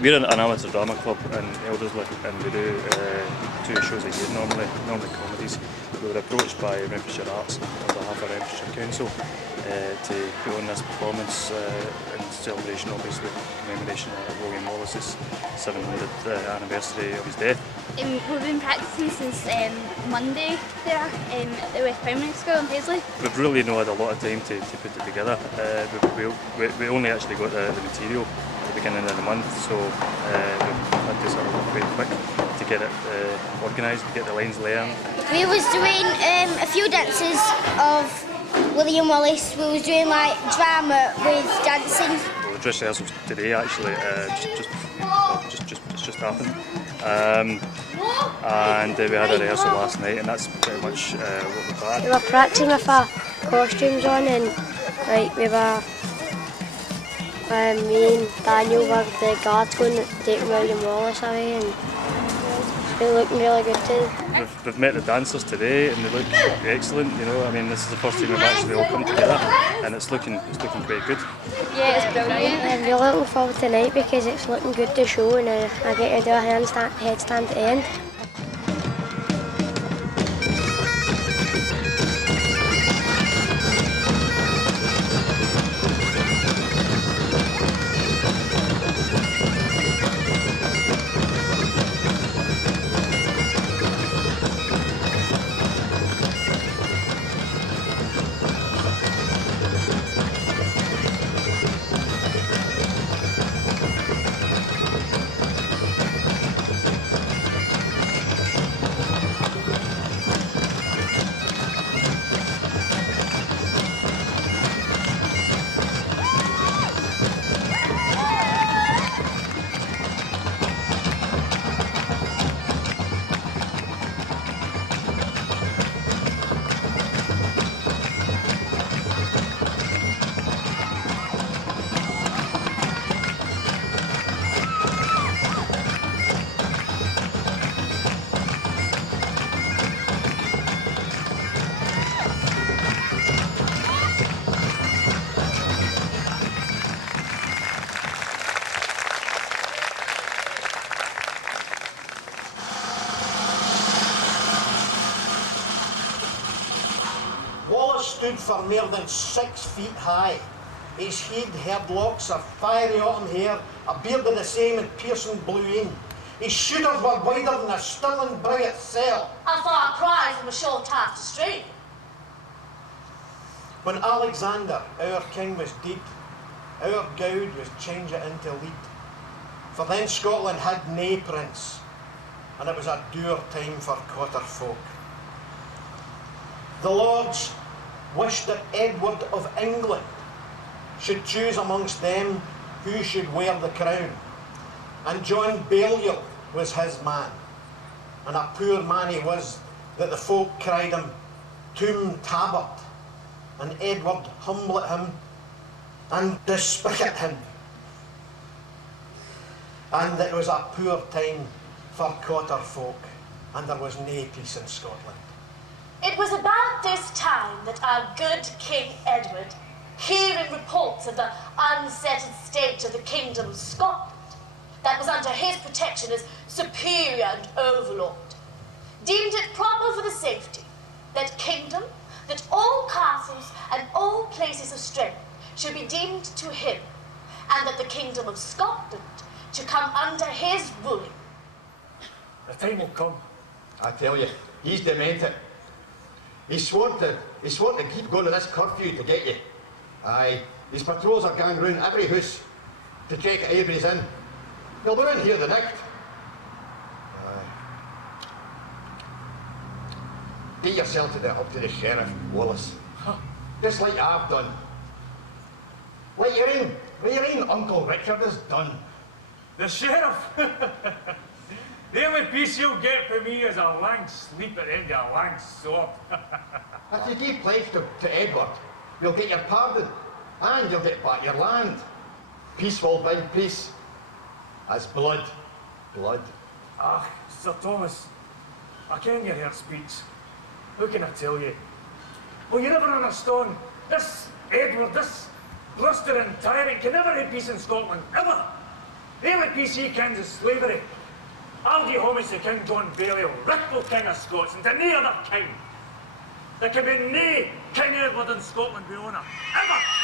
We're an amateur drama club in Elderslie, and we do 2 shows a year normally comedies. We were approached by Renfrewshire Arts on behalf of Renfrewshire Council to put on this performance in celebration, obviously, commemoration of William Wallace's 700th anniversary of his death. We've been practising since Monday there at the West Primary School in Paisley. We've really not had a lot of time to put it together. We only actually got the material at the beginning of the month, so we've had to sort of work quite quick to get it organised, get the lines learned. We was doing a few dances of William Wallace. We was doing like drama with dancing. Well, the dress rehearsals today actually just happened. And we had a rehearsal last night, and that's pretty much what we've had. We were practising with our costumes on, and like we were, me and Daniel were the guards going to take William Wallace away, and they looking really good too. We've met the dancers today, and they look excellent. You know, I mean, this is the first time we've actually all come together, and it's looking quite good. Yeah, it's brilliant. I'm really looking forward to tonight because it's looking good to show, and I get to do a headstand at the end. Wallace stood for more than 6 feet high. His head had locks of fiery autumn hair, a beard of the same and piercing blue een. His shooters were wider than a Stirling brig itself. A far cry from a short half to stream. When Alexander, our king, was dead, our gowd was changed into lead. For then Scotland had nae prince, and it was a dour time for cotter folk. The Lords wished that Edward of England should choose amongst them who should wear the crown. And John Balliol was his man. And a poor man he was, that the folk cried him Tomb Tabard. And Edward humbled him and despicket him. And it was a poor time for cotter folk, and there was nae peace in Scotland. It was about this time that our good King Edward, hearing reports of the unsettled state of the kingdom of Scotland, that was under his protection as superior and overlord, deemed it proper for the safety that kingdom, that all castles and all places of strength should be deemed to him, and that the kingdom of Scotland should come under his ruling. The time will come. I tell you, he's demented. He's sworn to keep going to this curfew to get you. Aye, his patrols are going round every house to check everybody's in. They'll be in here the night. Get yourself up to the sheriff, Wallace. Just like I've done. Like your own Uncle Richard has done. The sheriff? The only piece you'll get from me is a lang sleep at the end of a lang sword. If you give pledge to Edward, you'll get your pardon, and you'll get back your land. Peace will bring peace, as blood. Ah, Sir Thomas, I ken your heart speaks. How can I tell you? Well, you never understand. This Edward, this blustering tyrant can never have peace in Scotland, ever. The only peace he kens is slavery. I'll give homage to King John Balliol, rightful King of Scots, and to nae other king. There can be nae King Edward in Scotland beyond her, ever!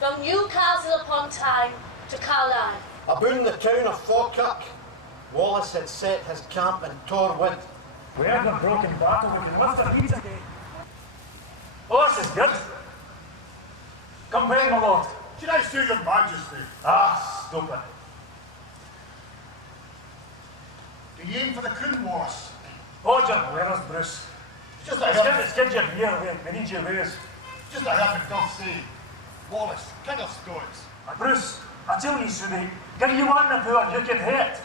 From Newcastle upon Tyne to Carlisle. Aboon the town of Falkirk, Wallace had set his camp in Torwood. We had a broken battle, we can lift our feet again. Oh, this is good. Come back, my lord. Should I sue your majesty? Ah, stop it. Do you aim for the crown, Wallace? Oh, John, where is Bruce? Just a It's good you're here, we need your ways. Just a heaven doth say. Wallace, King of Scots. Bruce, I tell you, Sudie, give you one the poor, you can hit.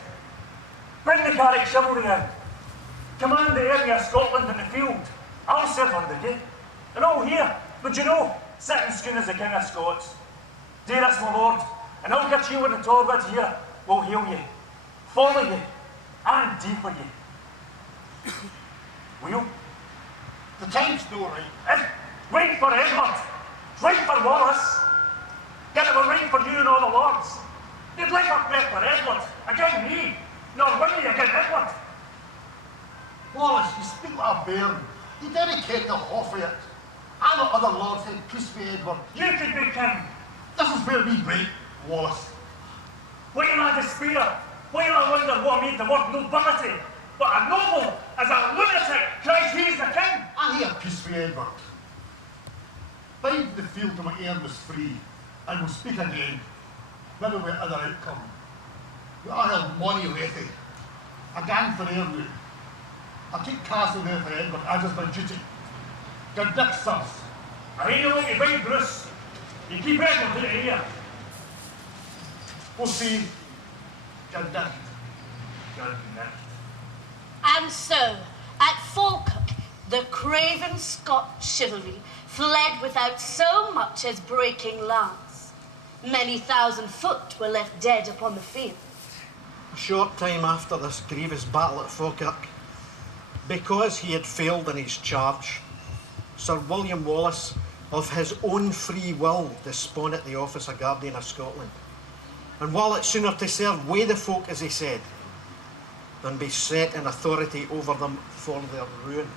Bring the Carrick chivalry in. Command the area of Scotland in the field. I'll serve under you. And all here, but you know, sitting schoon as the King of Scots. Do this, my lord, and I'll get you in the Torwood here. We'll heal you, follow you, and die for you. Will? The time's no right. Wait for Edward. Wait for Wallace. Get it right for you and all the lords. You'd like a bet for Edward against me, nor win me against Edward. Wallace, you speak like a bairn. You dedicate the Hoffrey it. And the other lords say peace be Edward. You could be king. This is where we break, Wallace. While I despair, while I wonder what made the word nobility, but a noble as a lunatic cries he's the king. I hear peace be Edward. Bide the field till my air was free, and we'll speak again. Maybe with other outcome. I held money lately. Again for air now. I keep castle there for Edward as is my duty. Good dick, sirs. I hear you what you bite, Bruce. You keep Edward to the ear. We'll see. Good dick. Good night. And so, at Falkirk, the craven Scotch chivalry fled without so much as breaking lance. Many thousand foot were left dead upon the field. A short time after this grievous battle at Falkirk, because he had failed in his charge, Sir William Wallace, of his own free will, desponded the office of Guardian of Scotland. And while it's sooner to serve wi' the folk, as he said, than be set in authority over them for their ruin.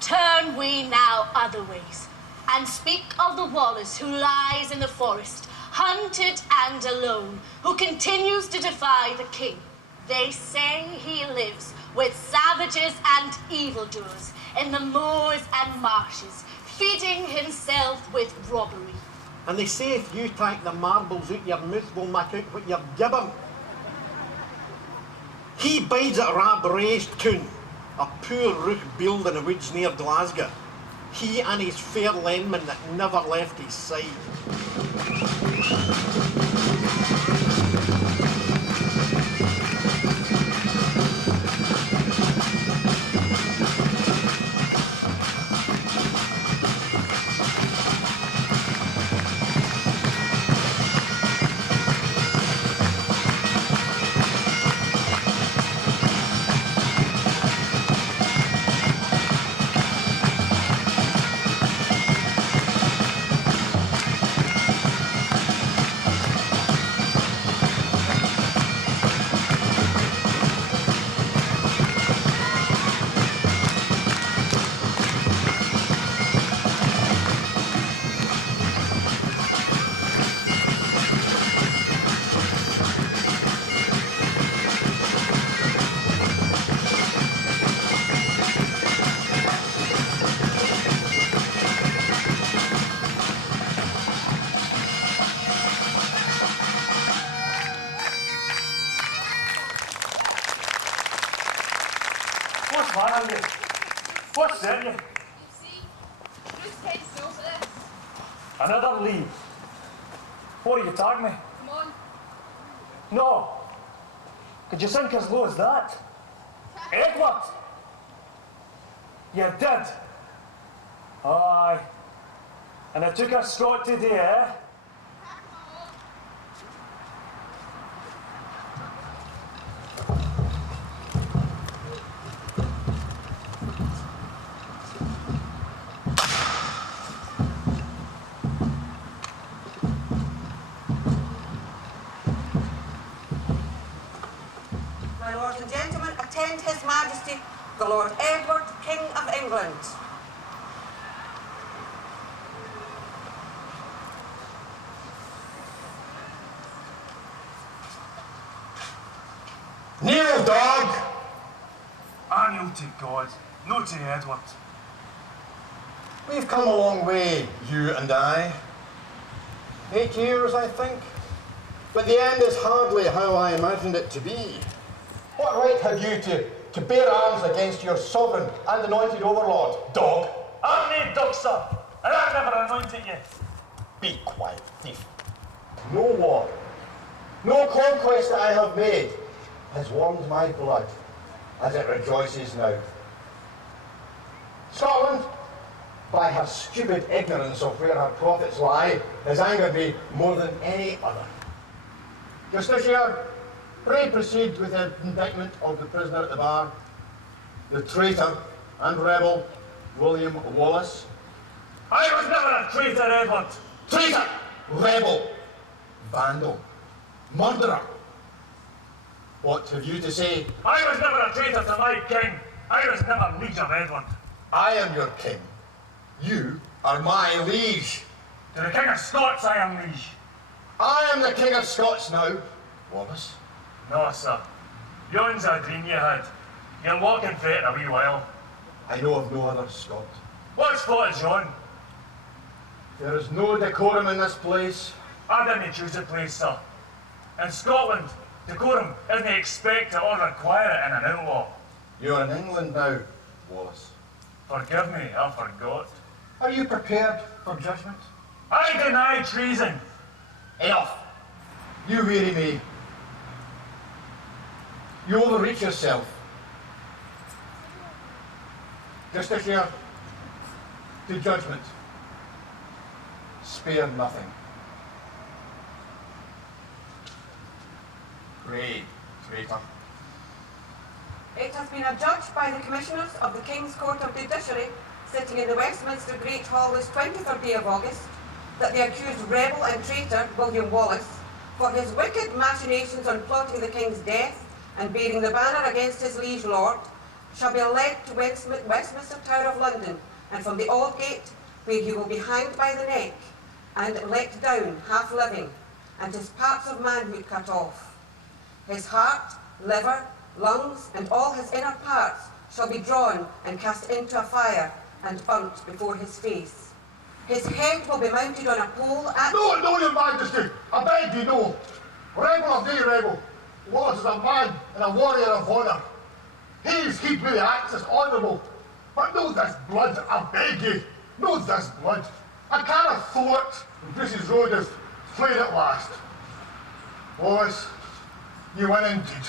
Turn we now other ways, and speak of the Wallace who lies in the forest, hunted and alone, who continues to defy the king. They say he lives with savages and evildoers in the moors and marshes, feeding himself with robbery. And they say if you take the marbles out your mouth, we'll make out what you're gibbing. He bides at Rabrae's Town, a poor rook build in the woods near Glasgow. He and his fair leman that never left his side. What's man you? What's that you? You see, Bruce takes souls at this. Another leave. What are you tagging me? Come on. No. Could you sink as low as that? Edward! You did? Aye. And it took a Scot today, eh? My lords and gentlemen, attend His Majesty, the Lord Edward, King of England. Kneel, dog! I kneel to God, not to Edward. We've come a long way, you and I. 8 years, I think. But the end is hardly how I imagined it to be. What right have you to bear arms against your sovereign and anointed overlord, dog? I'm no dog, sir, and I never anointed you. Be quiet, thief. No war, no conquest that I have made has warmed my blood as it rejoices now. Scotland, by her stupid ignorance of where her profits lie, has angered me more than any other. Justiciar, pray proceed with the indictment of the prisoner at the bar, the traitor and rebel, William Wallace. I was never a traitor, Edward. Traitor, rebel, vandal, murderer. What have you to say? I was never a traitor to my king. I was never liege of Edward. I am your king. You are my liege. To the King of Scots I am liege. I am the King of Scots now, Wallace. No, sir. Yon's a dream you had. You'll walk in for it in a wee while. I know of no other Scot. What's fault is John? There is no decorum in this place. I didn't choose the place, sir. In Scotland, decorum isn't expected or require it in an outlaw. You're in England now, Wallace. Forgive me, I forgot. Are you prepared for judgment? I deny treason. Enough. You weary me. You overreach yourself. Justiciar, to judgment. Spare nothing. Pray, Traitor. It has been adjudged by the Commissioners of the King's Court of Judiciary, sitting in the Westminster Great Hall this 23rd day of August, that the accused rebel and traitor, William Wallace, for his wicked machinations on plotting the King's death and bearing the banner against his liege lord, shall be led to Westminster Tower of London, and from the Old Gate, where he will be hanged by the neck, and let down half living, and his parts of manhood cut off. His heart, liver, lungs, and all his inner parts shall be drawn and cast into a fire and burnt before his face. His head will be mounted on a pole at... No, your majesty, I beg you, no. Rebel or nay rebel, Wallace is a man and a warrior of honour. He's heaped with the axe as honourable, but know this blood, I beg you, know this blood. I can't afford when Bruce's road is flayed at last. Wallace, you win indeed.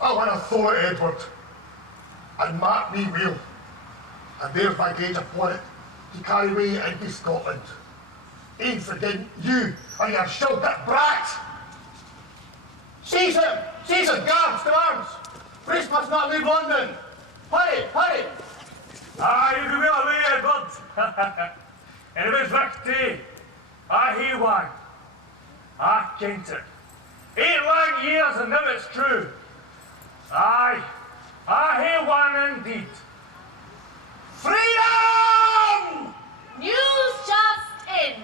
I win authority, Edward, and mark me well, and there's my gage upon it to carry me into Scotland. Ain't forgetting you and your shilted brat! Seize him! Seize him! Guards, to arms! Bruce must not leave London! Hurry, hurry! Ah, you do well away, Edward. And if it's victory, I hear one. I kent it. 8 long years and now it's true. Aye, I hear one indeed. Freedom! News just in.